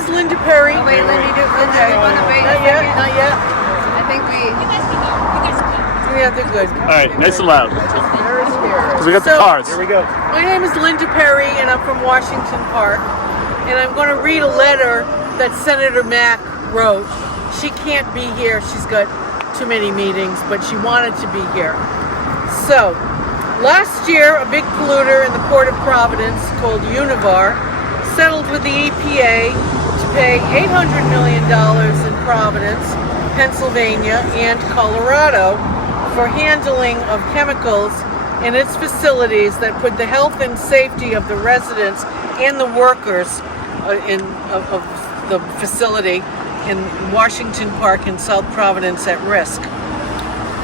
is Linda Perry. Oh, wait, Linda, do Okay. you want to wait a Not yet, second? not yet. I think Yeah, they're good. All right, nice and loud. Because we got the So- cards. Here we go. My name is Linda Perry, and I'm from Washington Park. And I'm going to read a letter that Senator Mack wrote. She can't be here. She's got too many meetings, but she wanted to be here. So, last year, a big polluter in the Port of Providence called Univar settled with the EPA to pay $800 million in Providence, Pennsylvania, and Colorado for handling of chemicals in its facilities that put the health and safety of the residents and the workers of the facility in Washington Park in South Providence at risk.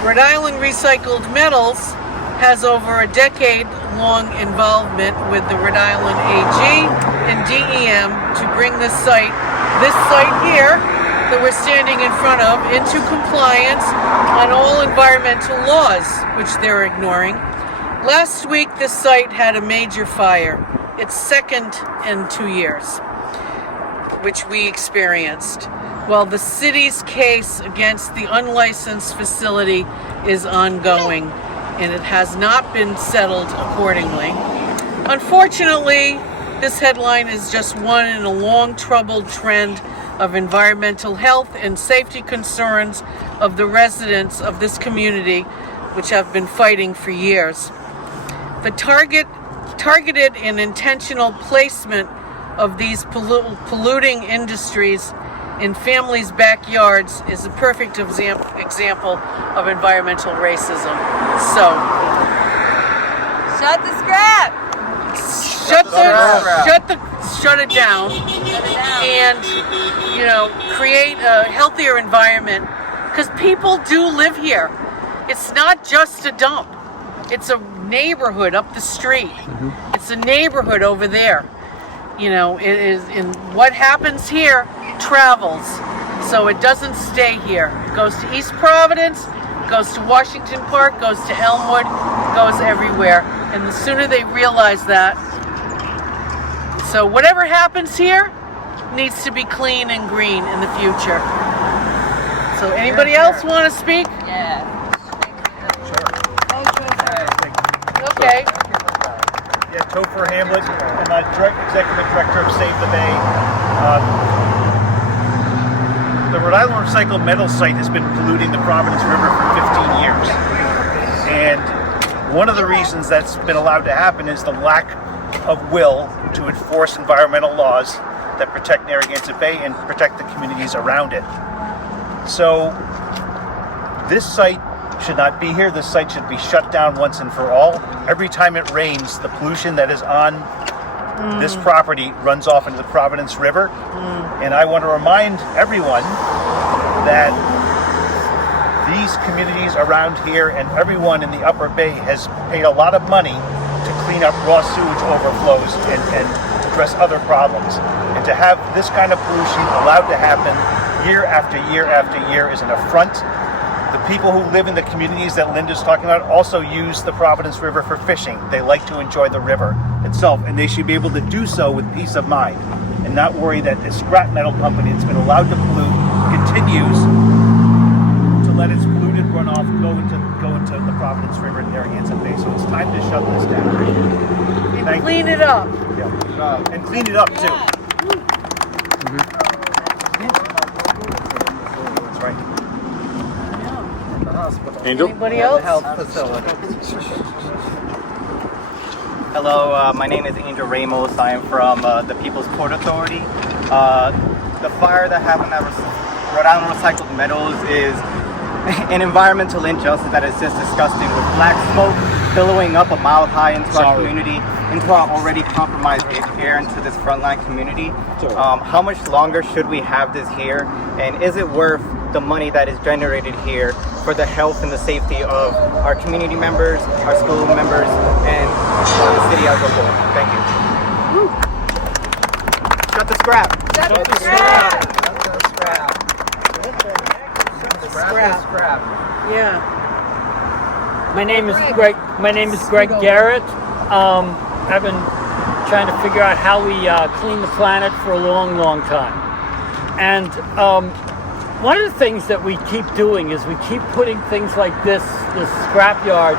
Rhode Island Recycled Metals has over a decade-long involvement with the Rhode Island AG and DEM to bring this site here that we're standing in front of into compliance on all environmental laws, which they're ignoring. Last week, this site had a major fire. Its second in 2 years, which we experienced. Well, the city's case against the unlicensed facility is ongoing, and it has not been settled accordingly. Unfortunately, this headline is just one in a long troubled trend of environmental health and safety concerns of the residents of this community, which have been fighting for years. The targeted and intentional placement of these polluting industries in families' backyards is a perfect example of environmental racism. So, shut the scrap. Shut it down, and create a healthier environment, because people do live here. It's not just a dump. It's a neighborhood up the street. It's a neighborhood over there. It is, and what happens here travels, so it doesn't stay here. It goes to East Providence, goes to Washington Park, goes to Elmwood, goes everywhere. And the sooner they realize that, so whatever happens here needs to be clean and green in the future. So anybody else want to speak? Yeah. Okay. Yeah, Topher Hamlet. I'm executive director of Save the Bay. The Rhode Island Recycled Metals site has been polluting the Providence River for 15 years. And one of the reasons that's been allowed to happen is the lack of will to enforce environmental laws that protect Narragansett Bay and protect the communities around it. So this site should not be here. This site should be shut down once and for all. Every time it rains, the pollution that is on this property runs off into the Providence River. And I want to remind everyone that these communities around here and everyone in the Upper Bay has paid a lot of money to clean up raw sewage overflows and address other problems. And to have this kind of pollution allowed to happen year after year after year is an affront. The people who live in the communities that Linda's talking about also use the Providence River for fishing. They like to enjoy the river itself, and they should be able to do so with peace of mind and not worry that a scrap metal company that's been allowed to pollute continues to let its polluted runoff go into the Providence River in Narragansett Bay. So it's time to shut this down. And clean it up. Yeah. And clean it up too. That's right. Angel? Anybody else? Hello, my name is Angel Ramos. I am from the People's Port Authority. The fire that happened at Rhode Island Recycled Metals is an environmental injustice that is just disgusting, with black smoke billowing up a mile high into our community, into our already compromised air, into this frontline community. How much longer should we have this here, and is it worth the money that is generated here for the health and the safety of our community members, our school members, and the city as a whole? Thank you. Shut the scrap. Shut the scrap. Scrap. Yeah. My name is Greg Garrett. I've been trying to figure out how we clean the planet for a long time. And one of the things that we keep doing is we keep putting things like this scrapyard,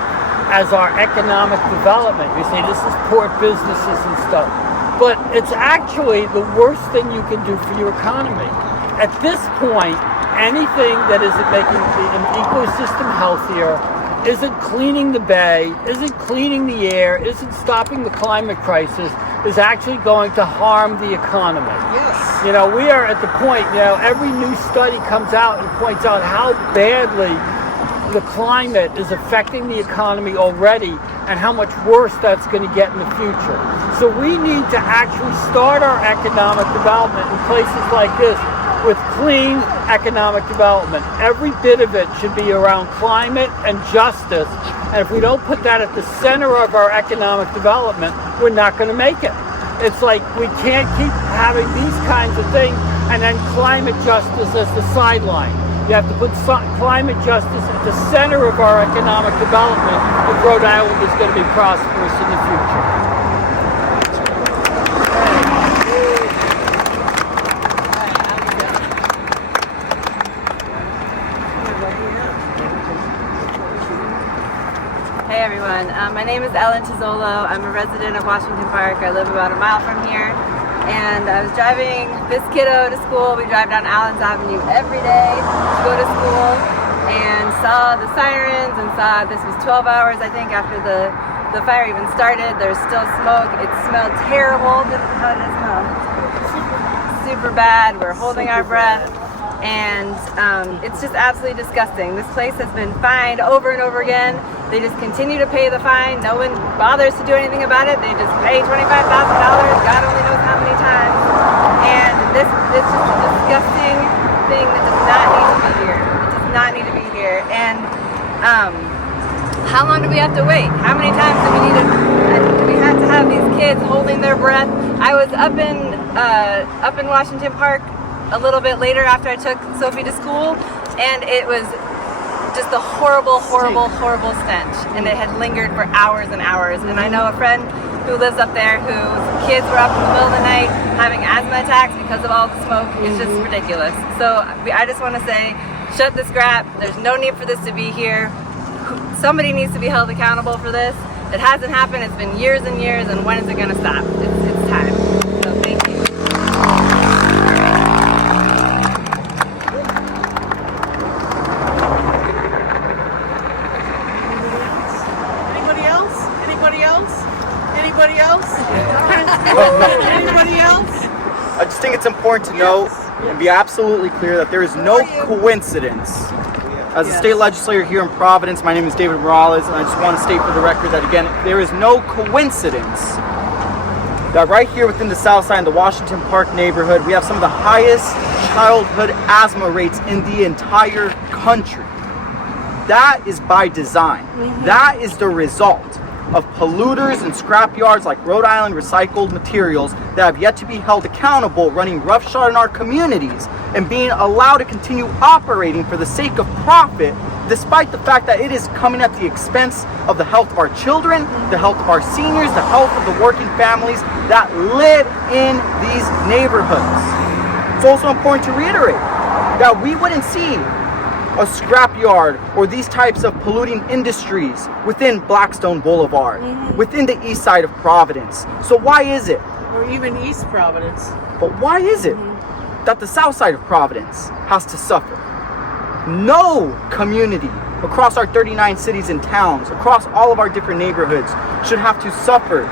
as our economic development. You say this is poor businesses and stuff. But it's actually the worst thing you can do for your economy. At this point, anything that isn't making an ecosystem healthier, isn't cleaning the bay, isn't cleaning the air, isn't stopping the climate crisis, is actually going to harm the economy. Yes. You know, we are at the point, you know, every new study comes out and points out how badly the climate is affecting the economy already and how much worse that's going to get in the future. So we need to actually start our economic development in places like this with clean economic development. Every bit of it should be around climate and justice. And if we don't put that at the center of our economic development, we're not going to make it. It's like we can't keep having these kinds of things and then climate justice as the sideline. You have to put climate justice at the center of our economic development if Rhode Island is going to be prosperous in the future. Hey everyone, my name is Ellen Tizzolo. I'm a resident of Washington Park. I live about a mile from here. And I was driving this kiddo to school. We drive down Allen's Avenue every day to go to school, and saw the sirens and saw this was 12 hours, I think, after the fire even started. There's still smoke. It smelled terrible. How did it smell? Super bad. We're holding our breath. And it's just absolutely disgusting. This place has been fined over and over again. They just continue to pay the fine. No one bothers to do anything about it. They just pay $25,000. God only knows how many times. And this is just a disgusting thing that does not need to be here. It does not need to be here. And how long do we have to wait? How many times do we have to have these kids holding their breath? I was up in Washington Park a little bit later after I took Sophie to school, and it was just a horrible stench, and it had lingered for hours and hours. And I know a friend who lives up there whose kids were up in the middle of the night having asthma attacks because of all the smoke. It's just ridiculous. So I just want to say, shut the scrap. There's no need for this to be here. Somebody needs to be held accountable for this. It hasn't happened. It's been years and years, and when is it going to stop? It's time. So thank you. Anybody else? Anybody else? I just think it's important to note and be absolutely clear that there is no coincidence. As a state legislator here in Providence, my name is David Morales, and I just want to state for the record that, again, there is no coincidence that right here within the South Side in the Washington Park neighborhood, we have some of the highest childhood asthma rates in the entire country. That is by design. That is the result of polluters and scrapyards like Rhode Island Recycled Materials that have yet to be held accountable, running roughshod in our communities and being allowed to continue operating for the sake of profit, despite the fact that it is coming at the expense of the health of our children, the health of our seniors, the health of the working families that live in these neighborhoods. It's also important to reiterate that we wouldn't see a scrapyard or these types of polluting industries within Blackstone Boulevard, within the east side of Providence. So why is it? Or even East Providence. But why is it that the south side of Providence has to suffer? No community across our 39 cities and towns, across all of our different neighborhoods, should have to suffer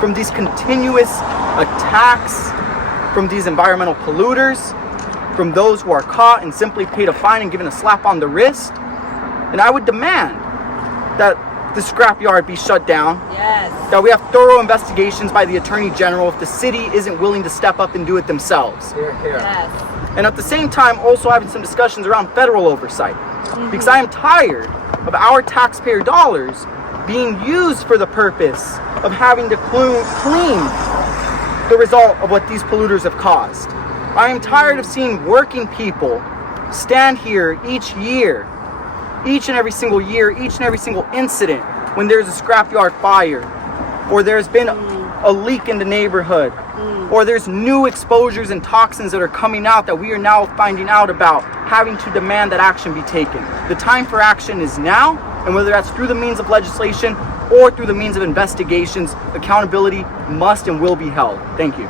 from these continuous attacks from these environmental polluters, from those who are caught and simply paid a fine and given a slap on the wrist. And I would demand that the scrapyard be shut down. Yes. That we have thorough investigations by the Attorney General if the city isn't willing to step up and do it themselves. Yes. And at the same time, also having some discussions around federal oversight. Because I am tired of our taxpayer dollars being used for the purpose of having to clean the result of what these polluters have caused. I am tired of seeing working people stand here each year, each and every single year, each and every single incident when there's a scrapyard fire or there's been a leak in the neighborhood or there's new exposures and toxins that are coming out that we are now finding out about, having to demand that action be taken. The time for action is now, and whether that's through the means of legislation or through the means of investigations, accountability must and will be held. Thank you.